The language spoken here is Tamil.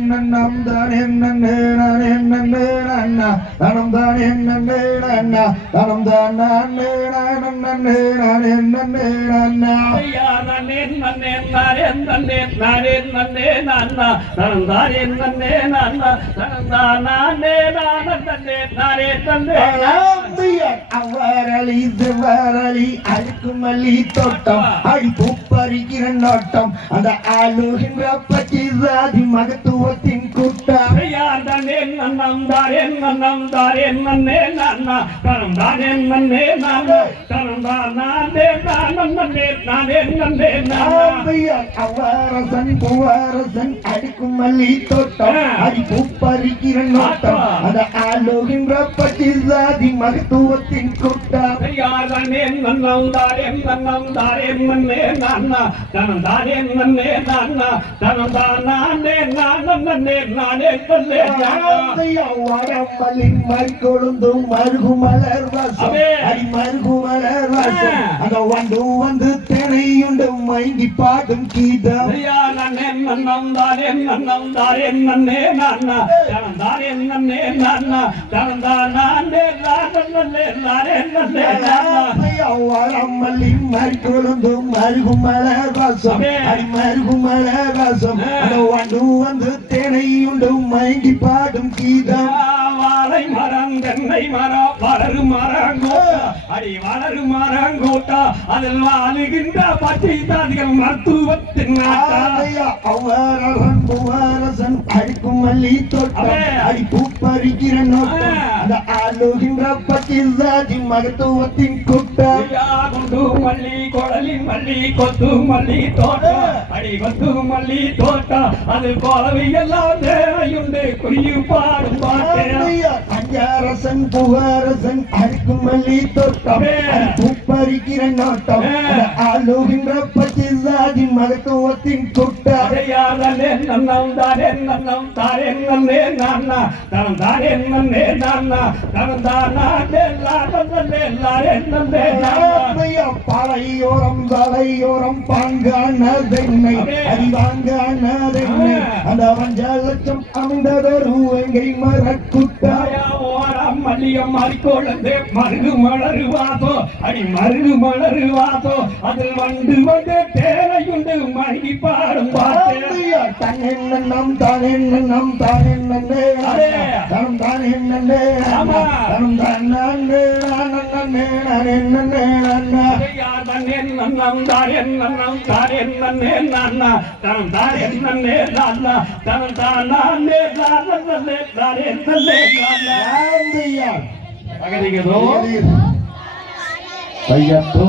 நன்னம் தானே நன்னே நானே நன்னே நன்னா தனம் தானே நன்னே நன்னா தனம் தான் நானே நானம் நன்னே நானே நன்னே நன்னா ஐயா நன்னே நன்னே நானே நன்னே நானே நன்னே நன்னே நானே நன்னே நானே நன்னே அவரளி செவ்வரளி அழுக்குமல்லி தோட்டம் அடி பூப்பறிகிற நோட்டம். அந்த ஆளுகின்ற பற்றி சாதி மகத்துவத்தின் கூட்டம். நன்னம் தாரே நன்னம் தாரே நன்னே நானா தனந்தானே நன்னே நானா தனந்தா நானே நான நன்னே நானே நன்னே நானா அவ்வரசன் பூவரசன் அடிக்கும் மல்லி தோட்டம் அடி பூப்பறிக்கிற நோட்டம் அந்த ஆளுகின்ற பற்றி சாதி மகத்துவத்தின் கூட்டம் நன்னம் நன்னம் நன்னே தனம் நன்னே தனம் தானே நன்னே நானே நன்னே நானா வடமலின் மறிக்கொழுந்தும் மருகு மலர் வாசம். அடி மருகு மலர் வாசம். அந்த வந்து வந்து தினையுண்டு மயங்கி பாடும் கீதம். யாரனே நன்னம் தாரே நன்னம் தாரே நன்னே நன்னே. நானா தானே நான நன்னே நானே நன்னே நானா வடமல்லி மறிக்கொழுந்தும் மருகு மலர் வாசம். அவே. அடி மருகு மலர் வாசம். ஆ. அந்த வந்து வந்து தினையுண்டு மயங்கி பாடும் கீதம். வாழை மரம் தென்னை மரம் வளரு மரங்கோட்டா அடி வளரு மரங்கோட்டா அதில் வாழுகின்ற பச்சை தாதிகள் மருத்துவத்தின் புவரசன் அடிக்கும் மல்லி தோட்டம். அடி பூப்பறிக்கிற நோட்டம் ஆ. அந்த ஆளுகின்ற பத்தி சாதி மகத்துவத்தின் கூட்டம் கொண்டு மல்லி குழலின் மல்லி கொத்து மல்லி தோட்டம் அடி கொத்து மல்லி தோட்டம் அது கோலவி எல்லாம் தேவையுண்டு. குறியு பாடும் அஞ்சரசன் புவரசன். அடிக்கும் மல்லி தோட்டம். பூப்பறிக்கிற நோட்டம். ஆளுகின்ற பத்தி சாதி மகத்துவத்தின் கூட்டம் நன்னம் தாரே நன்னம் தாரே நன்னே தனம் தாரே நன்னே பாலையோரம் சாலையோரம் பாங்கானதென்னை. அறிவாங்கானதென்னை. அந்த வஞ்சலட்சம் அமைந்ததொரு எங்கை மரக்குட்டா தாயா ஓரம் மல்லியம் மாறிக்கொள்ளந்து மருகு மலரு வாசோ அடி மருகு மலரு வாசோ அதில் வந்து வந்து தேவையுண்டு மழகி பாடும் ஆலையா தன்னெண்ணம் தானெண்ணம் தானெண்ணே அடே. தனம் ஆமா. தனம் தானே தனம் தனம் தானே பகதிகதோ ஐயப்போ